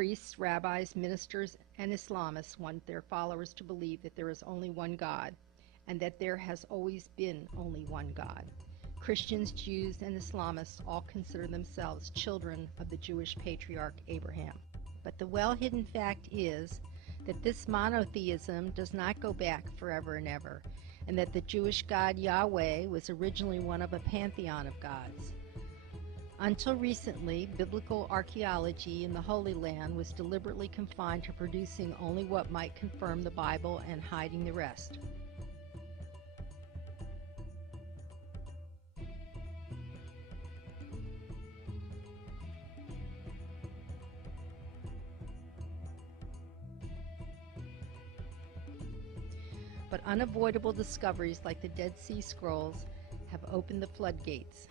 priests, rabbis, ministers, and Islamists want their followers to believe that there is only one God, and that there has always been only one God. Christians, Jews, and Islamists all consider themselves children of the Jewish patriarch Abraham. But the well-hidden fact is that this monotheism does not go back forever and ever, and that the Jewish God Yahweh was originally one of a pantheon of gods. Until recently, biblical archaeology in the Holy Land was deliberately confined to producing only what might confirm the Bible and hiding the rest. But unavoidable discoveries like the Dead Sea Scrolls have opened the floodgates.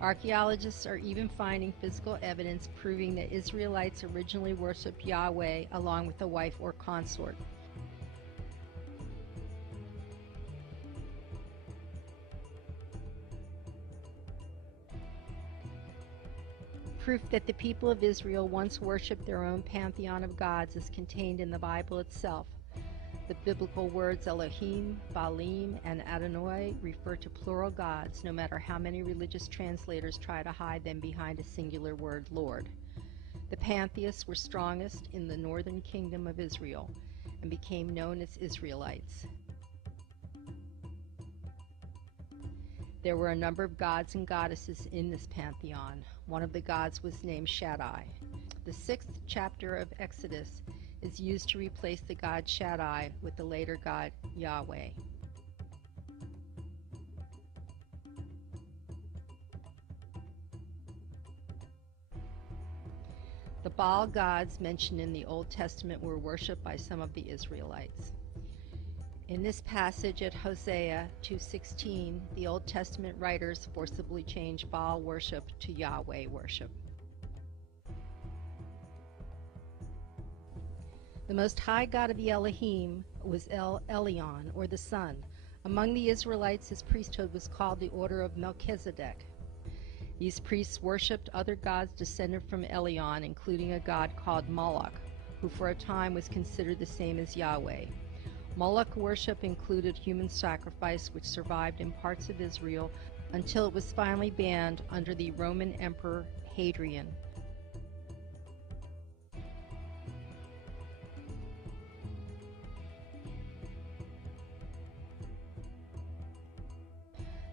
Archaeologists are even finding physical evidence proving that Israelites originally worshipped Yahweh along with a wife or consort. Proof that the people of Israel once worshipped their own pantheon of gods is contained in the Bible itself. The biblical words Elohim, Baalim, and Adonai refer to plural gods, no matter how many religious translators try to hide them behind a singular word, Lord. The pantheists were strongest in the northern kingdom of Israel and became known as Israelites. There were a number of gods and goddesses in this pantheon. One of the gods was named Shaddai. The 6th chapter of Exodus is used to replace the god Shaddai with the later god Yahweh. The Baal gods mentioned in the Old Testament were worshipped by some of the Israelites. In this passage at Hosea 2:16, the Old Testament writers forcibly changed Baal worship to Yahweh worship. The Most High God of the Elohim was El Elyon, or the Sun. Among the Israelites, his priesthood was called the Order of Melchizedek. These priests worshipped other gods descended from Elyon, including a god called Moloch, who for a time was considered the same as Yahweh. Moloch worship included human sacrifice, which survived in parts of Israel until it was finally banned under the Roman Emperor Hadrian.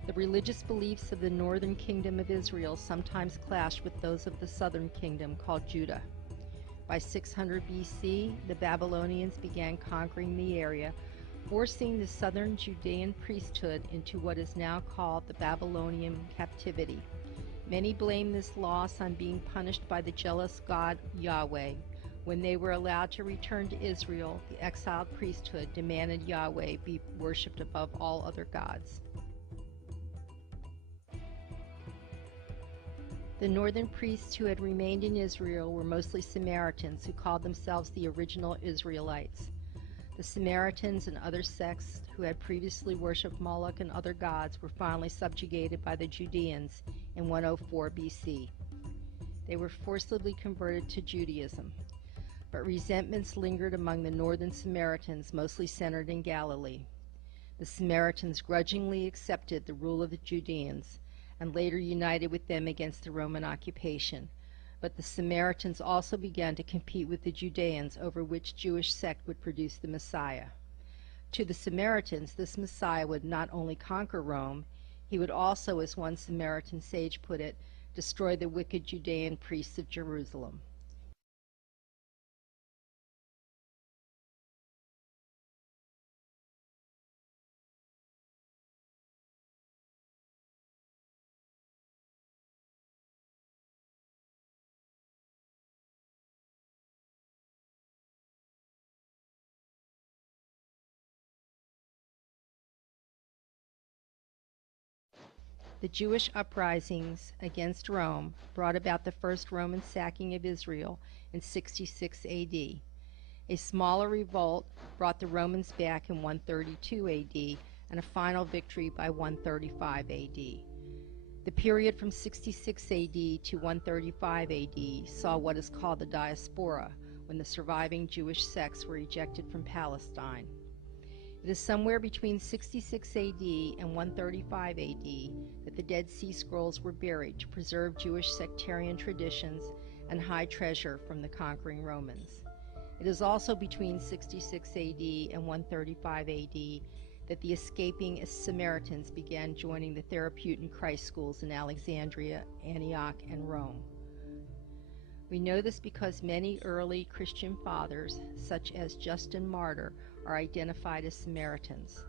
The religious beliefs of the northern kingdom of Israel sometimes clashed with those of the southern kingdom called Judah. By 600 BC, the Babylonians began conquering the area, forcing the southern Judean priesthood into what is now called the Babylonian captivity. Many blame this loss on being punished by the jealous God Yahweh. When they were allowed to return to Israel, the exiled priesthood demanded Yahweh be worshipped above all other gods. The northern priests who had remained in Israel were mostly Samaritans who called themselves the original Israelites. The Samaritans and other sects who had previously worshipped Moloch and other gods were finally subjugated by the Judeans in 104 BC. They were forcibly converted to Judaism, but resentments lingered among the northern Samaritans, mostly centered in Galilee. The Samaritans grudgingly accepted the rule of the Judeans and later united with them against the Roman occupation. But the Samaritans also began to compete with the Judeans over which Jewish sect would produce the Messiah. To the Samaritans, this Messiah would not only conquer Rome, he would also, as one Samaritan sage put it, destroy the wicked Judean priests of Jerusalem. The Jewish uprisings against Rome brought about the first Roman sacking of Israel in 66 AD. A smaller revolt brought the Romans back in 132 AD and a final victory by 135 AD. The period from 66 AD to 135 AD saw what is called the diaspora, when the surviving Jewish sects were ejected from Palestine. It is somewhere between 66 AD and 135 AD that the Dead Sea Scrolls were buried to preserve Jewish sectarian traditions and hide treasure from the conquering Romans. It is also between 66 AD and 135 AD that the escaping Samaritans began joining the Therapeutan Christ schools in Alexandria, Antioch, and Rome. We know this because many early Christian fathers, such as Justin Martyr, are identified as Samaritans.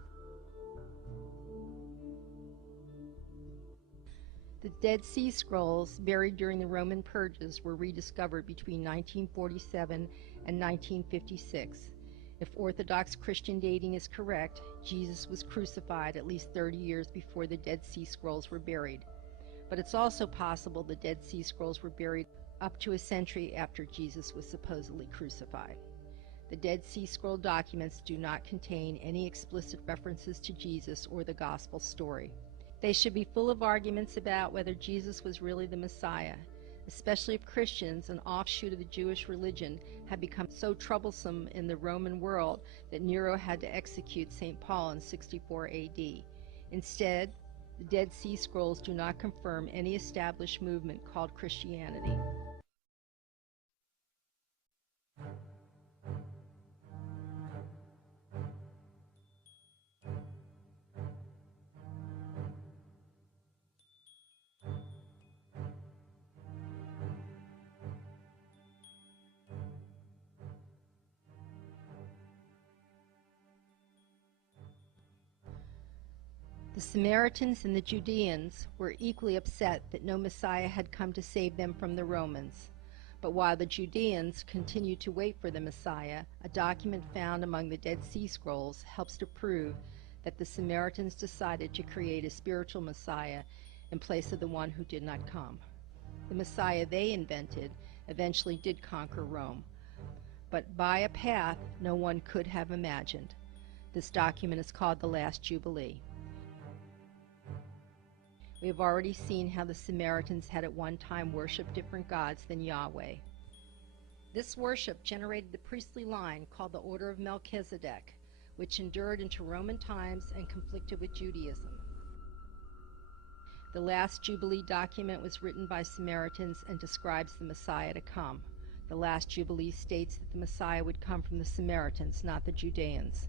The Dead Sea Scrolls, buried during the Roman purges, were rediscovered between 1947 and 1956. If Orthodox Christian dating is correct, Jesus was crucified at least 30 years before the Dead Sea Scrolls were buried. But it's also possible the Dead Sea Scrolls were buried up to a century after Jesus was supposedly crucified. The Dead Sea Scroll documents do not contain any explicit references to Jesus or the gospel story. They should be full of arguments about whether Jesus was really the Messiah, especially if Christians, an offshoot of the Jewish religion, had become so troublesome in the Roman world that Nero had to execute St. Paul in 64 AD. Instead, the Dead Sea Scrolls do not confirm any established movement called Christianity. The Samaritans and the Judeans were equally upset that no Messiah had come to save them from the Romans. But while the Judeans continued to wait for the Messiah, a document found among the Dead Sea Scrolls helps to prove that the Samaritans decided to create a spiritual Messiah in place of the one who did not come. The Messiah they invented eventually did conquer Rome, but by a path no one could have imagined. This document is called the Last Jubilee. We have already seen how the Samaritans had at one time worshipped different gods than Yahweh. This worship generated the priestly line called the Order of Melchizedek, which endured into Roman times and conflicted with Judaism. The Last Jubilee document was written by Samaritans and describes the Messiah to come. The Last Jubilee states that the Messiah would come from the Samaritans, not the Judeans.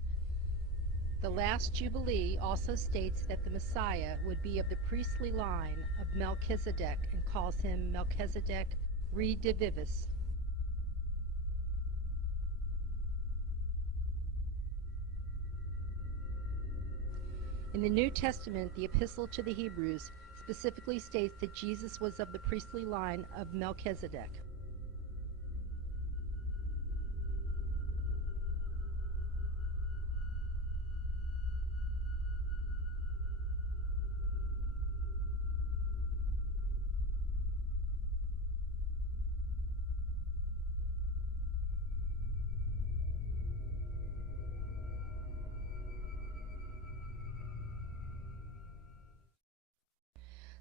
The Last Jubilee also states that the Messiah would be of the priestly line of Melchizedek and calls him Melchizedek Redivivis. In the New Testament, the Epistle to the Hebrews specifically states that Jesus was of the priestly line of Melchizedek.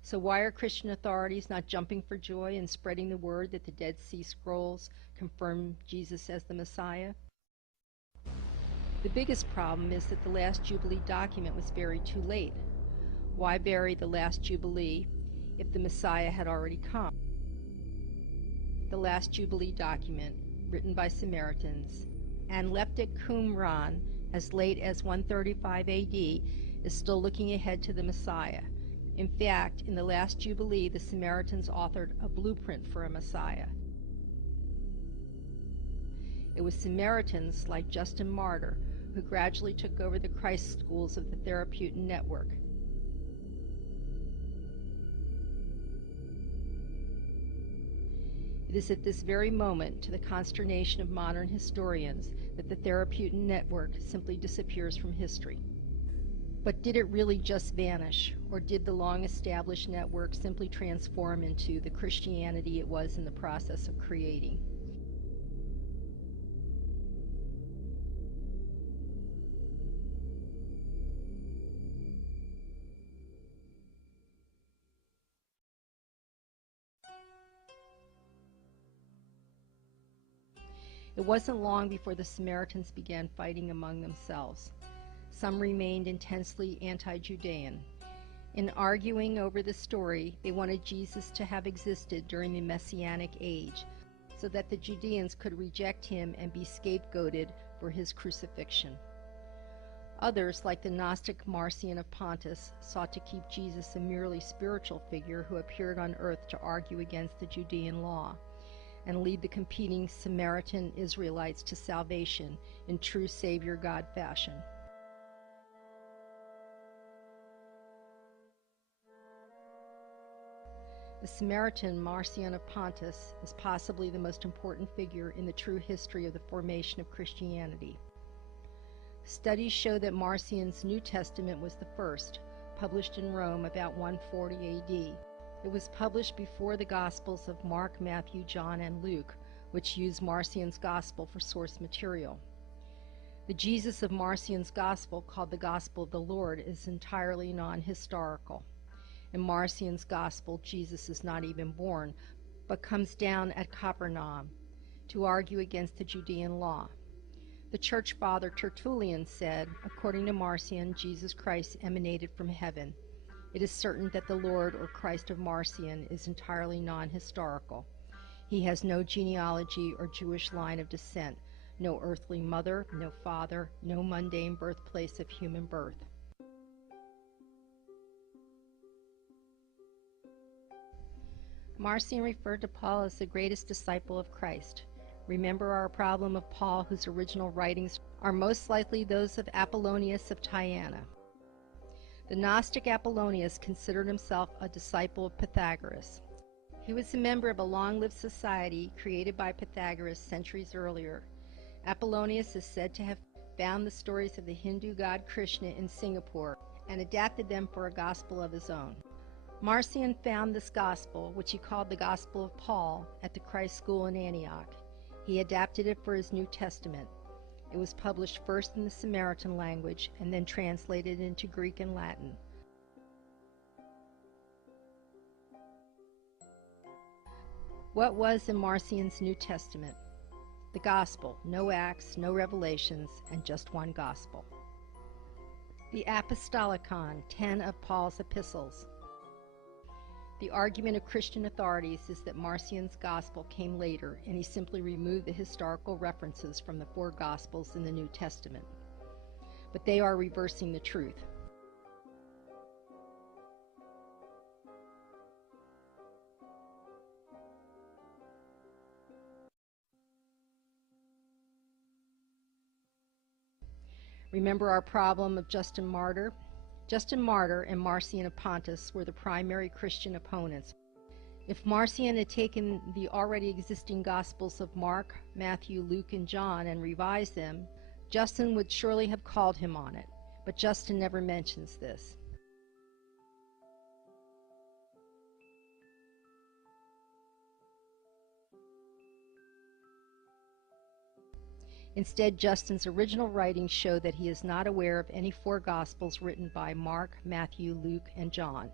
So why are Christian authorities not jumping for joy and spreading the word that the Dead Sea Scrolls confirm Jesus as the Messiah? The biggest problem is that the Last Jubilee document was buried too late. Why bury the Last Jubilee if the Messiah had already come? The Last Jubilee document, written by Samaritans, and left at Qumran as late as 135 AD, is still looking ahead to the Messiah. In fact, in the Last Jubilee, the Samaritans authored a blueprint for a Messiah. It was Samaritans like Justin Martyr who gradually took over the Christ schools of the Therapeutan network. It is at this very moment, to the consternation of modern historians, that the Therapeutan network simply disappears from history. But did it really just vanish, or did the long-established network simply transform into the Christianity it was in the process of creating? It wasn't long before the Samaritans began fighting among themselves. Some remained intensely anti-Judean. In arguing over the story, they wanted Jesus to have existed during the Messianic age, so that the Judeans could reject him and be scapegoated for his crucifixion. Others, like the Gnostic Marcion of Pontus, sought to keep Jesus a merely spiritual figure who appeared on earth to argue against the Judean law and lead the competing Samaritan Israelites to salvation in true Savior God fashion. The Samaritan Marcion of Pontus is possibly the most important figure in the true history of the formation of Christianity. Studies show that Marcion's New Testament was the first, published in Rome about 140 AD. It was published before the Gospels of Mark, Matthew, John, and Luke, which used Marcion's Gospel for source material. The Jesus of Marcion's Gospel, called the Gospel of the Lord, is entirely non-historical. In Marcion's Gospel, Jesus is not even born, but comes down at Capernaum to argue against the Judean law. The church father Tertullian said, according to Marcion, Jesus Christ emanated from heaven. It is certain that the Lord or Christ of Marcion is entirely non-historical. He has no genealogy or Jewish line of descent, no earthly mother, no father, no mundane birthplace of human birth. Marcion referred to Paul as the greatest disciple of Christ. Remember our problem of Paul, whose original writings are most likely those of Apollonius of Tyana. The Gnostic Apollonius considered himself a disciple of Pythagoras. He was a member of a long-lived society created by Pythagoras centuries earlier. Apollonius is said to have found the stories of the Hindu god Krishna in Singapore and adapted them for a gospel of his own. Marcion found this gospel, which he called the Gospel of Paul, at the Christ School in Antioch. He adapted it for his New Testament. It was published first in the Samaritan language and then translated into Greek and Latin. What was in Marcion's New Testament? The Gospel, no Acts, no Revelations, and just one Gospel. The Apostolicon, 10 of Paul's epistles. The argument of Christian authorities is that Marcion's Gospel came later, and he simply removed the historical references from the 4 Gospels in the New Testament. But they are reversing the truth. Remember our problem of Justin Martyr? Justin Martyr and Marcion of Pontus were the primary Christian opponents. If Marcion had taken the already existing Gospels of Mark, Matthew, Luke, and John and revised them, Justin would surely have called him on it, but Justin never mentions this. Instead, Justin's original writings show that he is not aware of any 4 Gospels written by Mark, Matthew, Luke, and John.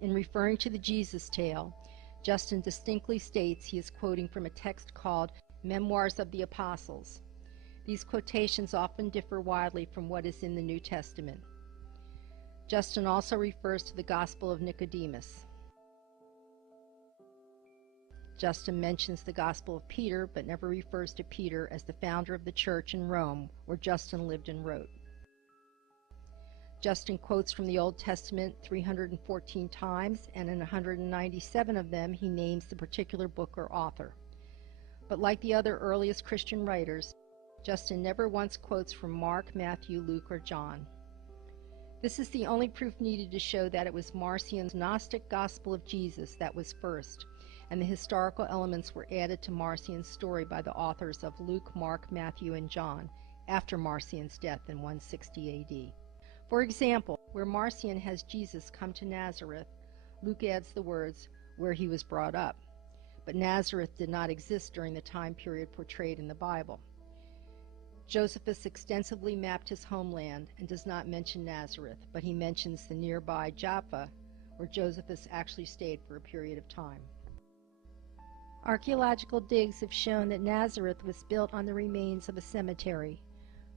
In referring to the Jesus tale, Justin distinctly states he is quoting from a text called Memoirs of the Apostles. These quotations often differ widely from what is in the New Testament. Justin also refers to the Gospel of Nicodemus. Justin mentions the Gospel of Peter, but never refers to Peter as the founder of the church in Rome, where Justin lived and wrote. Justin quotes from the Old Testament 314 times, and in 197 of them he names the particular book or author. But like the other earliest Christian writers, Justin never once quotes from Mark, Matthew, Luke, or John. This is the only proof needed to show that it was Marcion's Gnostic Gospel of Jesus that was first, and the historical elements were added to Marcion's story by the authors of Luke, Mark, Matthew, and John after Marcion's death in 160 AD. For example, where Marcion has Jesus come to Nazareth, Luke adds the words, where he was brought up. But Nazareth did not exist during the time period portrayed in the Bible. Josephus extensively mapped his homeland and does not mention Nazareth, but he mentions the nearby Jaffa, where Josephus actually stayed for a period of time. Archaeological digs have shown that Nazareth was built on the remains of a cemetery.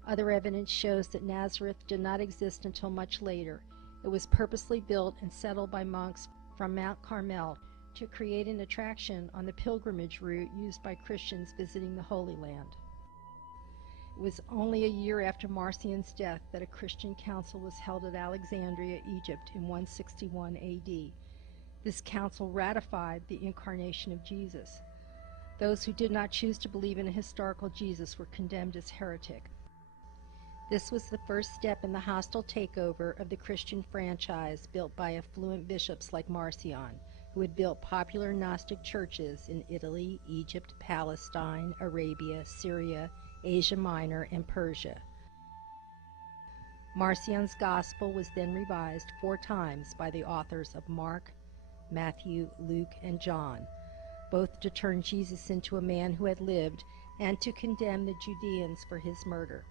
Other evidence shows that Nazareth did not exist until much later. It was purposely built and settled by monks from Mount Carmel to create an attraction on the pilgrimage route used by Christians visiting the Holy Land. It was only a year after Marcion's death that a Christian council was held at Alexandria, Egypt in 161 AD. This council ratified the incarnation of Jesus. Those who did not choose to believe in a historical Jesus were condemned as heretic. This was the first step in the hostile takeover of the Christian franchise built by affluent bishops like Marcion, who had built popular Gnostic churches in Italy, Egypt, Palestine, Arabia, Syria, Asia Minor, and Persia. Marcion's gospel was then revised 4 times by the authors of Mark, Matthew, Luke, and John, both to turn Jesus into a man who had lived and to condemn the Judeans for his murder.